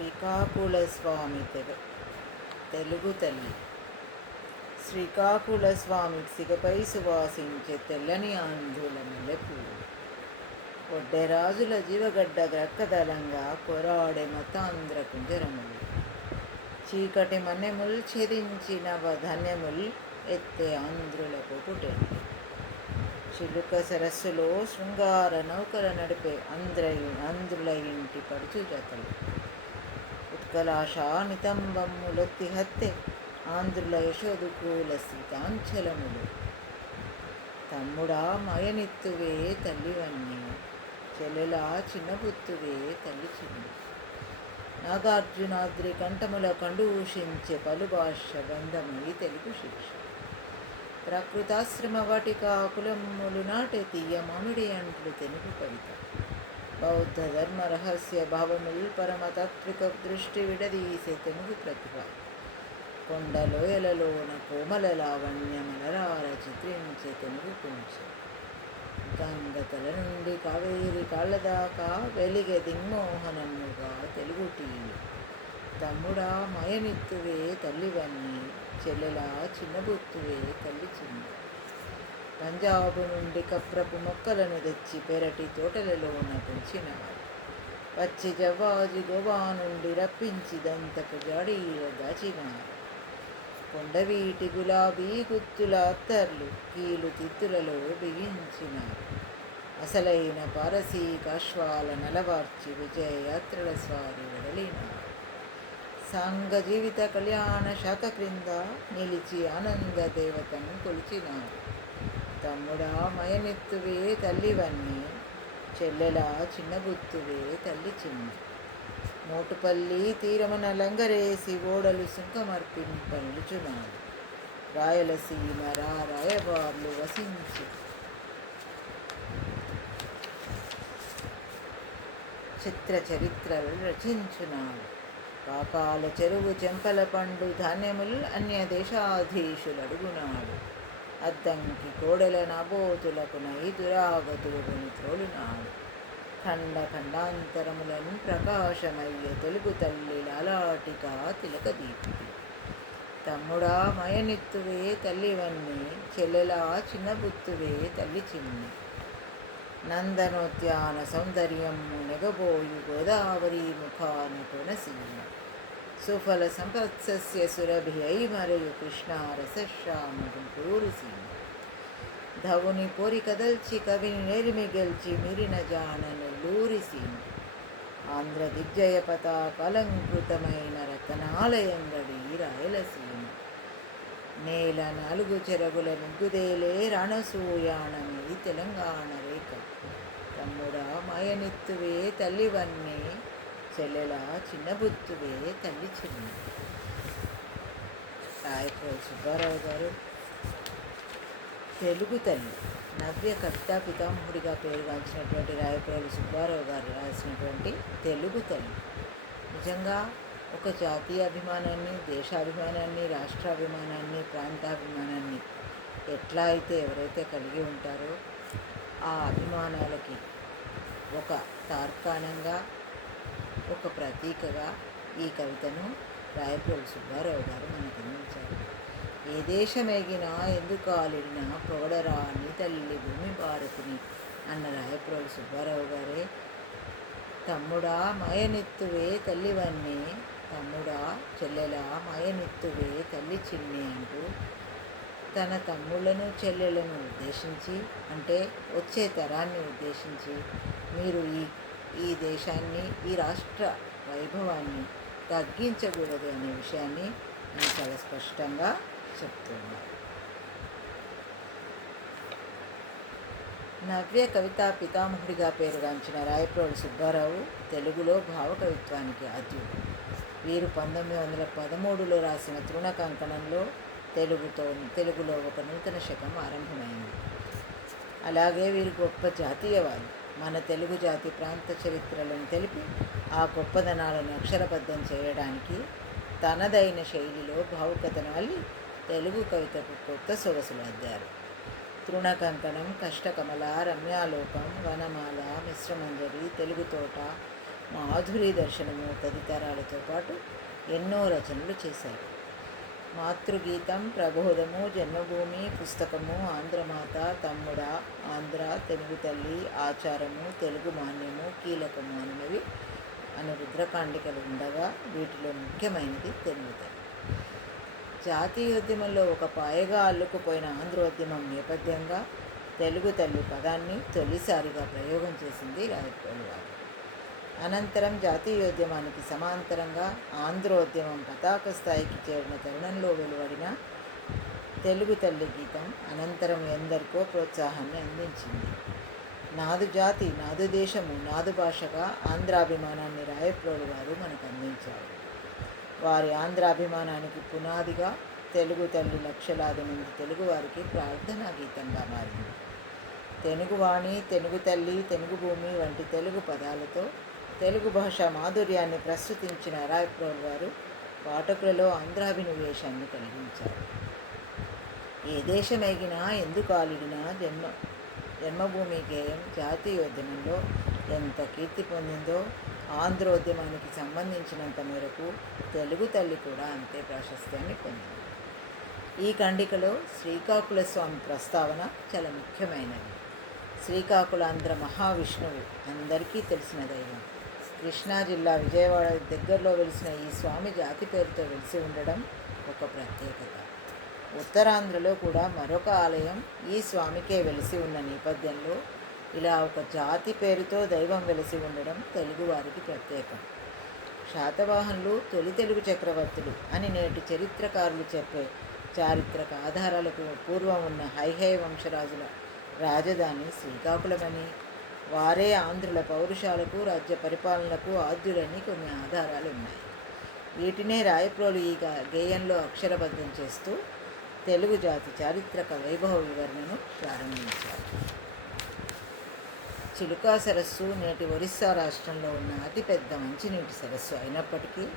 శ్రీకాకుళ స్వామి తెలుగు తల్లి. శ్రీకాకుళ స్వామి సిగపై సువాసించే తెల్లని ఆంధ్రుల మల్లెపూలు, ఒడ్డెరాజుల జీవగడ్డ గ్రక్కదలంగా కొరాడే మతాంధ్ర కుంజరములు, చీకటి మన్నెముల్ ఛేదించిన ధాన్యముల్ ఎత్తే ఆంధ్రులకు పుటెండు, చిలుక సరస్సులో శృంగార నౌకల నడిపే ఆంధ్రుల ఇంటి పడుచు జతలు, ఉత్కలాష నితంబమ్ములొత్తి హత్తే ఆంధ్రుల యశోదుకూల సీతాంచలములు. తమ్ముడా మయనిత్తువే తల్లివన్నీ, చెల్లెలా చిన్నబుత్తువే తల్లి చిన్ని, నాగార్జునాద్రి కంఠముల కండూషించే పలుభాష బంధమై తెలుగు శిక్ష, ప్రకృతాశ్రమ వాటికా కులములు నాటే తీయ మామిడి అంట్లు తెలుగు కవిత, బౌద్ధ ధర్మ రహస్య భావముల్ పరమతాత్విక దృష్టి విడదీసే తెలుగు ప్రతిభ, కొండలోయలలోన కోమల లావణ్యమలరాల చిత్రించే తెలుగు కొంచెం, గంగతల నుండి కావేరి కాళ్ళ దాకా వెలిగే దిగ్మోహనముగా తెలుగు టీలు. తమ్ముడా మయనిత్తువే తల్లివన్నీ, చెల్లెలా చిన్నబుత్తువే తల్లి చిన్న, పంజాబు నుండి కప్రపు మొక్కలను తెచ్చి పెరటి తోటలలోన పెంచినారు, పచ్చి జవ్వాజి గోవా నుండి రప్పించి దంతపు జాడీలో దాచినారు, కొండవీటి గులాబీ గుత్తుల అత్తర్లు కీలు తిత్తులలో బిగించినారు, అసలైన పారసీకాశ్వాల నలవార్చి విజయయాత్రల స్వారి వెడలినారు, సాంగ జీవిత కళ్యాణ శాఖ క్రింద నిలిచి ఆనంద దేవతను కొలిచినారు. తమ్ముడా మయనెత్తువే తల్లివన్నీ, చెల్లెలా చిన్నబుత్తువే తల్లి చిన్న, మోటుపల్లి తీరమున లంగరేసి ఓడలు సుంకమర్పి పలుచున్నాడు, రాయలసీమ రాయబార్లు వసించి చిత్ర చరిత్రలు రచించున్నాడు, పాకాల చెరువు చెంపల పండు ధాన్యములు అన్య దేశాధీశులు అడుగునాడు, అద్దంకి కోడెల నాబోతులకు నైదురాగతులుగుని త్రోలునాడు, ఖండ ఖండాంతరములను ప్రకాశమయ్యే తెలుగు తల్లి లాలాటిక తిలక దీప్తి. తమ్ముడా మయనిత్తువే తల్లివన్నీ, చెల్లెలా చిన్నబుత్తువే తల్లి చిన్ని, నందనోద్యాన సౌందర్యము నెగబోయు గోదావరి ముఖాన కొనసీమ, సుఫల సంపత్సస్య సురభి అయి మరయు కృష్ణారసశ్యామ గుంటూరు సీమ, ధవుని పోరి కదల్చి కవిని నేరిమి గెల్చి మిరిన జాన నెల్లూరి సీమ, ఆంధ్ర దిగ్జయ పతాకాలంకృతమైన రతనాలయంగడి రాయలసీమ, నేల నాలుగు చెరగుల ముగ్గుదేలే రణసూయాణమి తెలంగాణ రేఖ. తమ్ముడా మయనిత్తువే తల్లివన్నీ, చెల్లెలా చిన్నబుత్తువే తల్లి చిన్న. రాయప్రోలు సుబ్బారావు గారు తెలుగు తల్లి. నవ్య కవితా పితామహుడిగా పేరుగాంచినటువంటి రాయప్రోలు సుబ్బారావు గారు రాసినటువంటి తెలుగు తల్లి నిజంగా ఒక జాతీయ అభిమానాన్ని, దేశాభిమానాన్ని, రాష్ట్రాభిమానాన్ని, ప్రాంతాభిమానాన్ని ఎట్లా అయితే ఎవరైతే కలిగి ఉంటారో ఆ అభిమానాలకి ఒక తార్కాణంగా, ఒక ప్రతీకగా ఈ కవితను రాయప్రోలు సుబ్బారావు గారు మనకు అందించారు. ఏ దేశమేగినా ఎందుకు ఆలిడినా పొగడరా నీ తల్లి భూమి భారతిని అన్న రాయప్రోలు సుబ్బారావు గారే తమ్ముడా మయనెత్తువే తల్లివన్నీ, తమ్ముడా చెల్లెలా మయనెత్తువే తల్లి చిన్ని అంటూ తన తమ్ముళ్లను చెల్లెలను ఉద్దేశించి, అంటే వచ్చే తరాన్ని ఉద్దేశించి, మీరు ఈ దేశాన్ని, ఈ రాష్ట్ర వైభవాన్ని తగ్గించకూడదు అనే విషయాన్ని నేను చాలా స్పష్టంగా చెప్తున్నాను. నవ్య కవితా పితామహుడిగా పేరుగాంచిన రాయప్రోలు సుబ్బారావు తెలుగులో భావకవిత్వానికి ఆద్యుడు. వీరు 1913లో రాసిన తృణకంకణంలో తెలుగులో ఒక నూతన శకం ఆరంభమైంది. అలాగే వీరు గొప్ప జాతీయవాది. మన తెలుగు జాతి ప్రాంత చరిత్రలను తెలిపి ఆ గొప్పదనాలను అక్షరబద్ధం చేయడానికి తనదైన శైలిలో భావుకతను అల్లి తెలుగు కవితకు కొత్త సొగసులు అద్దారు. తృణకంకణం, కష్టకమల, రమ్యాలోకం, వనమాల, మిశ్రమంజరి, తెలుగు తోట, మాధురి దర్శనము తదితరాలతో పాటు ఎన్నో రచనలు చేశారు. మాతృగీతం, ప్రబోధము, జన్మభూమి, పుస్తకము, ఆంధ్రమాత, తమ్ముడా, ఆంధ్ర, తెలుగు తల్లి, ఆచారము, తెలుగు మాన్యము, కీలకము అనేవి అను రుద్రకాండికలు ఉండగా వీటిలో ముఖ్యమైనది తెలుగు తల్లి. జాతీయోద్యమంలో ఒక పాయగా అల్లుకుపోయిన ఆంధ్రోద్యమం నేపథ్యంగా తెలుగు తల్లి పదాన్ని తొలిసారిగా ప్రయోగం చేసింది రాయప్రోలు వారు. అనంతరం జాతీయోద్యమానికి సమాంతరంగా ఆంధ్రోద్యమం పతాక స్థాయికి చేరిన తరుణంలో వెలువడిన తెలుగు తల్లి గీతం అనంతరం ఎందరికో ప్రోత్సాహాన్ని అందించింది. నాదు జాతి, నాదు దేశము, నాదు భాషగా ఆంధ్రాభిమానాన్ని రాయప్రోలు వారు మనకు అందించారు. వారి ఆంధ్రాభిమానానికి పునాదిగా తెలుగు తల్లి లక్షలాది మంది తెలుగువారికి ప్రార్థనా గీతంగా మారింది. తెలుగువాణి, తెలుగు తల్లి, తెలుగు భూమి వంటి తెలుగు పదాలతో తెలుగు భాష మాధుర్యాన్ని ప్రస్తుతించిన రాయప్రోలు వారు పాఠకులలో ఆంధ్రాభినివేశాన్ని కలిగించారు. ఏ దేశమెగినా ఎందుకు ఆలిడినా జన్మభూమి గేయం జాతీయోద్యమంలో ఎంత కీర్తి పొందిందో ఆంధ్రోద్యమానికి సంబంధించినంత మేరకు తెలుగు తల్లి కూడా అంతే ప్రాశస్త్యాన్ని పొందింది. ఈ ఖండికలో శ్రీకాకుళ స్వామి ప్రస్తావన చాలా ముఖ్యమైనది. శ్రీకాకుళాంధ్ర మహావిష్ణువు అందరికీ తెలిసిన దైవం. కృష్ణా జిల్లా విజయవాడ దగ్గరలో వెలిసిన ఈ స్వామి జాతి పేరుతో వెలిసి ఉండడం ఒక ప్రత్యేకత. ఉత్తరాంధ్రలో కూడా మరొక ఆలయం ఈ స్వామికే వెలిసి ఉన్న నేపథ్యంలో ఇలా ఒక జాతి పేరుతో దైవం వెలిసి ఉండడం తెలుగువారికి ప్రత్యేకం. శాతవాహనులు తొలి తెలుగు చక్రవర్తులు అని నేటి చరిత్రకారులు చెప్పే చారిత్రక ఆధారాలకు పూర్వం ఉన్న హైహై వంశరాజుల రాజధాని శ్రీకాకుళమని, వారే ఆంధ్రుల పౌరుషాలకు రాజ్య పరిపాలనకు ఆద్యులని కొన్ని ఆధారాలు ఉన్నాయి. వీటినే రాయప్రోలు ఈ గేయంలో అక్షరబద్ధం చేస్తూ తెలుగు జాతి చారిత్రక వైభవ వివరణను ప్రారంభించారు. చిలుకా సరస్సు నేటి ఒరిస్సా రాష్ట్రంలో ఉన్న అతిపెద్ద మంచినీటి సరస్సు అయినప్పటికీ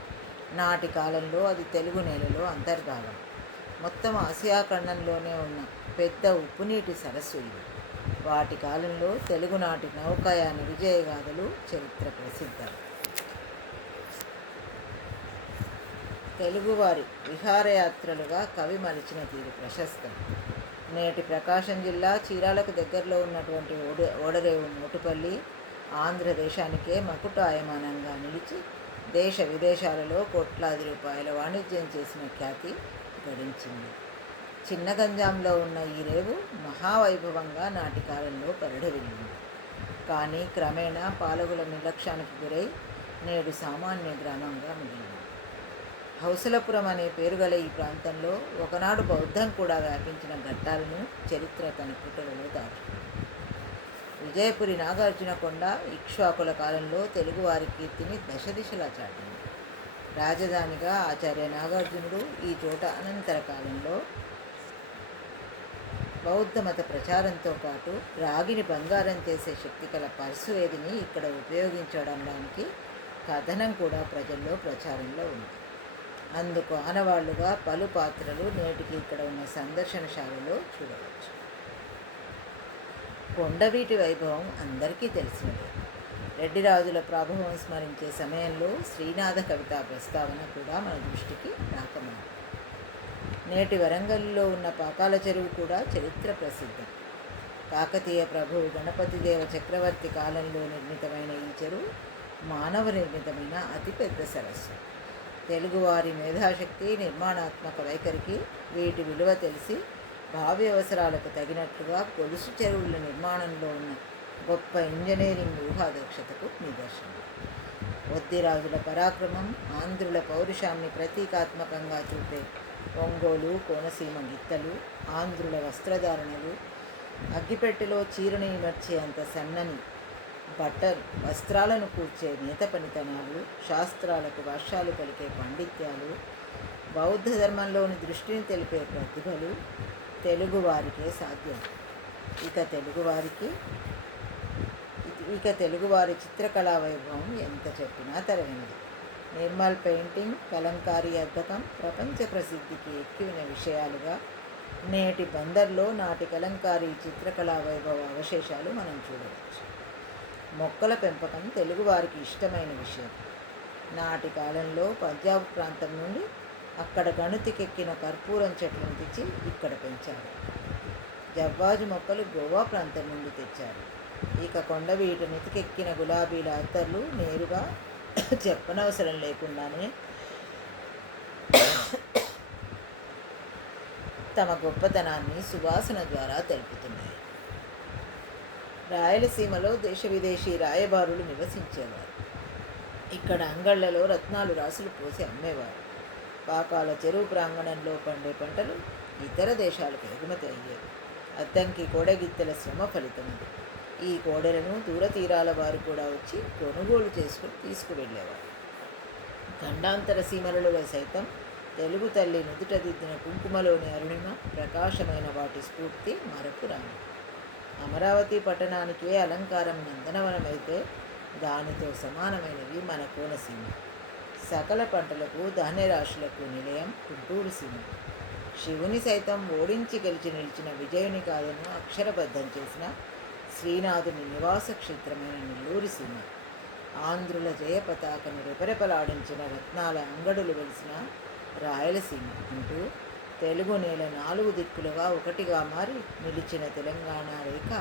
నాటి కాలంలో అది తెలుగు నేలలో అంతర్భాగం. మొత్తం ఆసియా ఖండంలోనే ఉన్న పెద్ద ఉప్పునీటి సరస్సు ఇది. వాటి కాలంలో తెలుగునాటి నౌకాయాన విజయగాథలు చరిత్ర ప్రసిద్ధం. తెలుగువారి విహారయాత్రలుగా కవి మలిచిన తీరు ప్రశస్తం. నేటి ప్రకాశం జిల్లా చీరాలకు దగ్గరలో ఉన్నటువంటి ఓడరేవు మోటుపల్లి ఆంధ్రదేశానికే మకుటాయమానంగా నిలిచి దేశ విదేశాలలో కోట్లాది రూపాయల వాణిజ్యం చేసిన ఖ్యాతి గడించింది. చిన్న గంజాంలో ఉన్న ఈ రేవు మహావైభవంగా నాటి కాలంలో పరిఢవిల్లింది. కానీ క్రమేణా పాలకుల నిర్లక్ష్యానికి గురై నేడు సామాన్య గ్రామంగా మిగిలింది. హౌసలపురం అనే పేరు గల ఈ ప్రాంతంలో ఒకనాడు బౌద్ధం కూడా వ్యాపించిన ఘట్టాలను చరిత్ర తన పుటలలో దాచుకుంది. విజయపురి నాగార్జునకొండ ఇక్ష్వాకుల కాలంలో తెలుగువారి కీర్తిని దశదిశలా చాటింది. రాజధానిగా ఆచార్య నాగార్జునుడు ఈ చోట అనంతర కాలంలో బౌద్ధ మత ప్రచారంతో పాటు రాగిని బంగారం చేసే శక్తి కల పర్సువేదిని ఇక్కడ ఉపయోగించడానికి కథనం కూడా ప్రజల్లో ప్రచారంలో ఉంది. అందుకు ఆనవాళ్లుగా పలు పాత్రలు నేటికి ఇక్కడ ఉన్న సందర్శనశాలలో చూడవచ్చు. కొండవీటి వైభవం అందరికీ తెలిసినదే. రెడ్డిరాజుల ప్రాభవం స్మరించే సమయంలో శ్రీనాథ కవితా ప్రస్తావన కూడా మన దృష్టికి రాకమాను. నేటి వరంగల్లో ఉన్న పాకాల చెరువు కూడా చరిత్ర ప్రసిద్ధం. కాకతీయ ప్రభువు గణపతిదేవ చక్రవర్తి కాలంలో నిర్మితమైన ఈ చెరువు మానవ నిర్మితమైన అతిపెద్ద సరస్సు. తెలుగువారి మేధాశక్తి, నిర్మాణాత్మక వైఖరికి వీటి విలువ తెలిసి భావి అవసరాలకు తగినట్లుగా గొలుసు చెరువుల నిర్మాణంలో ఉన్న గొప్ప ఇంజనీరింగ్ ఊహాదక్షతకు నిదర్శనం. వద్దిరాజుల పరాక్రమం, ఆంధ్రుల పౌరుషాన్ని ప్రతీకాత్మకంగా చూపే ఒంగోలు, కోనసీమ గిత్తలు, ఆంధ్రుల వస్త్రధారణలు, అగ్గిపెట్టెలో చీరని ఇమర్చే అంత సన్నని వస్త్రాలను కూర్చే నేత పనితనాలు, శాస్త్రాలకు వర్షాలు పలికే పాండిత్యాలు, బౌద్ధ ధర్మంలోని దృష్టిని తెలిపే ప్రతిభలు తెలుగువారికే సాధ్యం. ఇక తెలుగువారి చిత్రకళా వైభవం ఎంత చెప్పినా తరగనిది. నిర్మల్ పెయింటింగ్, కలంకారీ అద్దకం ప్రపంచ ప్రసిద్ధికి ఎక్కిన విషయాలుగా నేటి బందర్లో నాటి కలంకారీ చిత్రకళా వైభవ అవశేషాలు మనం చూడవచ్చు. మొక్కల పెంపకం తెలుగువారికి ఇష్టమైన విషయం. నాటి కాలంలో పంజాబ్ ప్రాంతం నుండి అక్కడ గణుతికెక్కిన కర్పూరం చెట్లను తెచ్చి ఇక్కడ పెంచారు. జవ్వాజు మొక్కలు గోవా ప్రాంతం నుండి తెచ్చారు. ఇక కొండవీట నెతికెక్కిన గులాబీల అత్తర్లు నేరుగా చెప్పనవసరం లేకుండానే తమ గొప్పతనాన్ని సువాసన ద్వారా తెలుపుతున్నాయి. రాయలసీమలో దేశ విదేశీ రాయబారులు నివసించేవారు. ఇక్కడ అంగళ్లలో రత్నాలు రాసులు పోసి అమ్మేవారు. పాకాల చెరువు ప్రాంగణంలో పండే పంటలు ఇతర దేశాలకు ఎగుమతి అయ్యేవి. అద్దంకి కోడగిత్తెల శ్రమ ఫలితమది. ఈ కోడెలను దూర తీరాల వారు కూడా వచ్చి కొనుగోలు చేసుకుని తీసుకువెళ్ళేవారు. ఖండాంతర సీమలలో సైతం తెలుగు తల్లి నుదుట దిద్దిన కుంకుమలోని అరుణిమ, ప్రకాశమైన వాటి స్ఫూర్తి మరపురాని. అమరావతి పట్టణానికే అలంకారం నందనవనమైతే దానితో సమానమైనవి మన కోనసీమ. సకల పంటలకు ధాన్యరాశులకు నిలయం గుంటూరు సీమ. శివుని సైతం ఓడించి గెలిచి నిలిచిన విజయుని గాథను అక్షరబద్ధం చేసిన శ్రీనాథుని నివాస క్షేత్రమైన నెల్లూరు సీమ. ఆంధ్రుల జయ పతాకను రెపరెపలాడించిన రత్నాల అంగడులు వెలిసిన రాయలసీమ అంటూ తెలుగు నేల 4 దిక్కులుగా ఒకటిగా మారి నిలిచిన తెలంగాణ రేఖ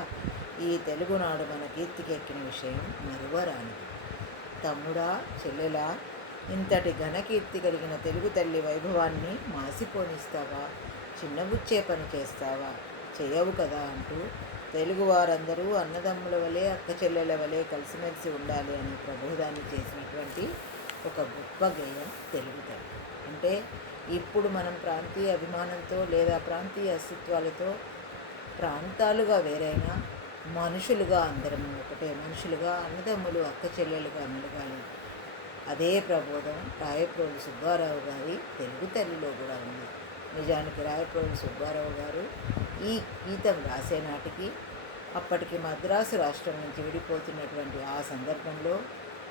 ఈ తెలుగునాడు మన కీర్తికెక్కిన విషయం మరువరానిది. తమ్ముడా, చెల్లెలా, ఇంతటి ఘనకీర్తి కలిగిన తెలుగు తల్లి వైభవాన్ని మాసిపోనిస్తావా? చిన్నబుచ్చే పని చేస్తావా? చేయవు కదా అంటూ తెలుగువారందరూ అన్నదమ్ముల వలె, అక్క చెల్లెల వలె కలిసిమెలిసి ఉండాలి అనే ప్రబోధాన్ని చేసినటువంటి ఒక గొప్ప గేయం తెలుగు తల్లి. అంటే ఇప్పుడు మనం ప్రాంతీయ అభిమానంతో లేదా ప్రాంతీయ అస్తిత్వాలతో ప్రాంతాలుగా వేరైనా మనుషులుగా అందరం ఒకటే మనుషులుగా, అన్నదమ్ములు, అక్క చెల్లెలుగా మెలగాలి. అదే ప్రబోధం రాయప్రోలు సుబ్బారావు గారి తెలుగు తల్లిలో కూడా ఉంది. నిజానికి రాయప్రోలు సుబ్బారావు గారు ఈ గీతం రాసే నాటికి అప్పటికి మద్రాసు రాష్ట్రం నుంచి విడిపోతున్నటువంటి ఆ సందర్భంలో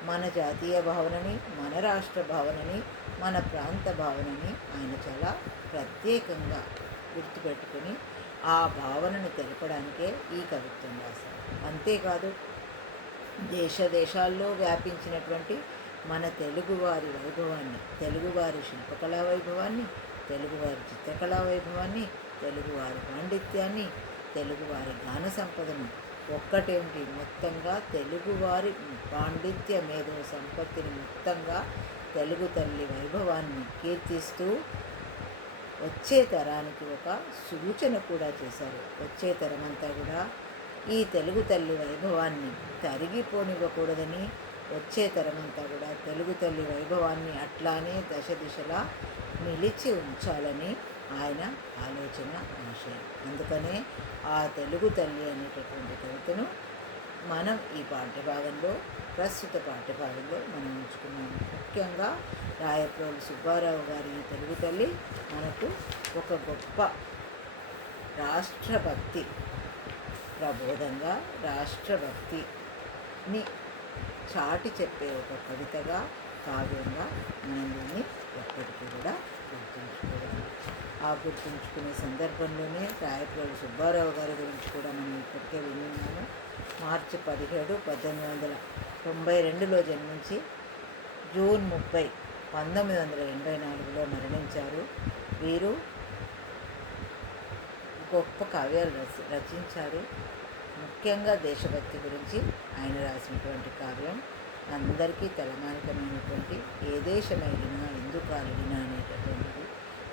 మన జాతీయ భావనని, మన రాష్ట్ర భావనని, మన ప్రాంత భావనని ఆయన చాలా ప్రత్యేకంగా గుర్తుపెట్టుకుని ఆ భావనను తెలపడానికే ఈ కవిత్వం రాశారు. అంతేకాదు దేశాల్లో వ్యాపించినటువంటి మన తెలుగువారి వైభవాన్ని, తెలుగువారి శిల్పకళా వైభవాన్ని, తెలుగువారి చిత్రకళా వైభవాన్ని, తెలుగువారి పాండిత్యాన్ని, తెలుగువారి గాన సంపదను ఒక్కటేమిటి మొత్తంగా తెలుగువారి పాండిత్య మేధో సంపత్తిని మొత్తంగా తెలుగు తల్లి వైభవాన్ని కీర్తిస్తూ వచ్చే తరానికి ఒక సూచన కూడా చేశారు. వచ్చే తరమంతా కూడా ఈ తెలుగు తల్లి వైభవాన్ని తరిగిపోనివ్వకూడదని, వచ్చే తరమంతా కూడా తెలుగు తల్లి వైభవాన్ని అట్లానే దశ దిశలా నిలిచి ఉంచాలని ఆయన ఆలోచన, ఆశయం. అందుకనే ఆ తెలుగు తల్లి అనేటటువంటి కవితను మనం ఈ పాఠ్యభాగంలో, ప్రస్తుత పాఠ్యభాగంలో మనం ఉంచుకున్నాము. ముఖ్యంగా రాయప్రోలు సుబ్బారావు గారి ఈ తెలుగు తల్లి మనకు ఒక గొప్ప రాష్ట్రభక్తి ప్రబోధంగా, రాష్ట్రభక్తిని చాటి చెప్పే ఒక కవితగా, కావ్యంగా మనం దీన్ని ఎప్పటికీ కూడా గుర్తుంచుకోవాలి. ఆ గుర్తుంచుకునే సందర్భంలోనే రాయప్రోలు సుబ్బారావు గారి గురించి కూడా మనం ఇప్పటికే విన్నాము. మార్చి 17, 1892లో జన్మించి జూన్ 30, 1984లో మరణించారు. వీరు గొప్ప కావ్యాలు రచించారు. ముఖ్యంగా దేశభక్తి గురించి ఆయన రాసినటువంటి కావ్యం అందరికీ తలమానికమైనటువంటి ఏ దేశమైనా ఎందుకు అలిగినా అనేటటువంటిది.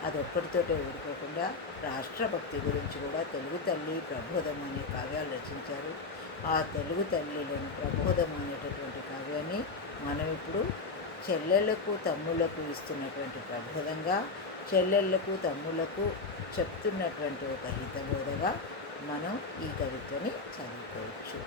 అదొక్కటితోటే ఊరుకోకుండా రాష్ట్రభక్తి గురించి కూడా తెలుగు తల్లి ప్రబోధం అనే కావ్యాలు రచించారు. ఆ తెలుగు తల్లిలోని ప్రబోధం అనేటటువంటి కావ్యాన్ని మనం ఇప్పుడు చెల్లెళ్లకు, తమ్ముళ్లకు ఇస్తున్నటువంటి ప్రబోధంగా, చెల్లెళ్లకు, తమ్ముళ్లకు చెప్తున్నటువంటి ఒక హితబోధగా మనం ఈ కవిత్వాన్ని చదువుకోవచ్చు.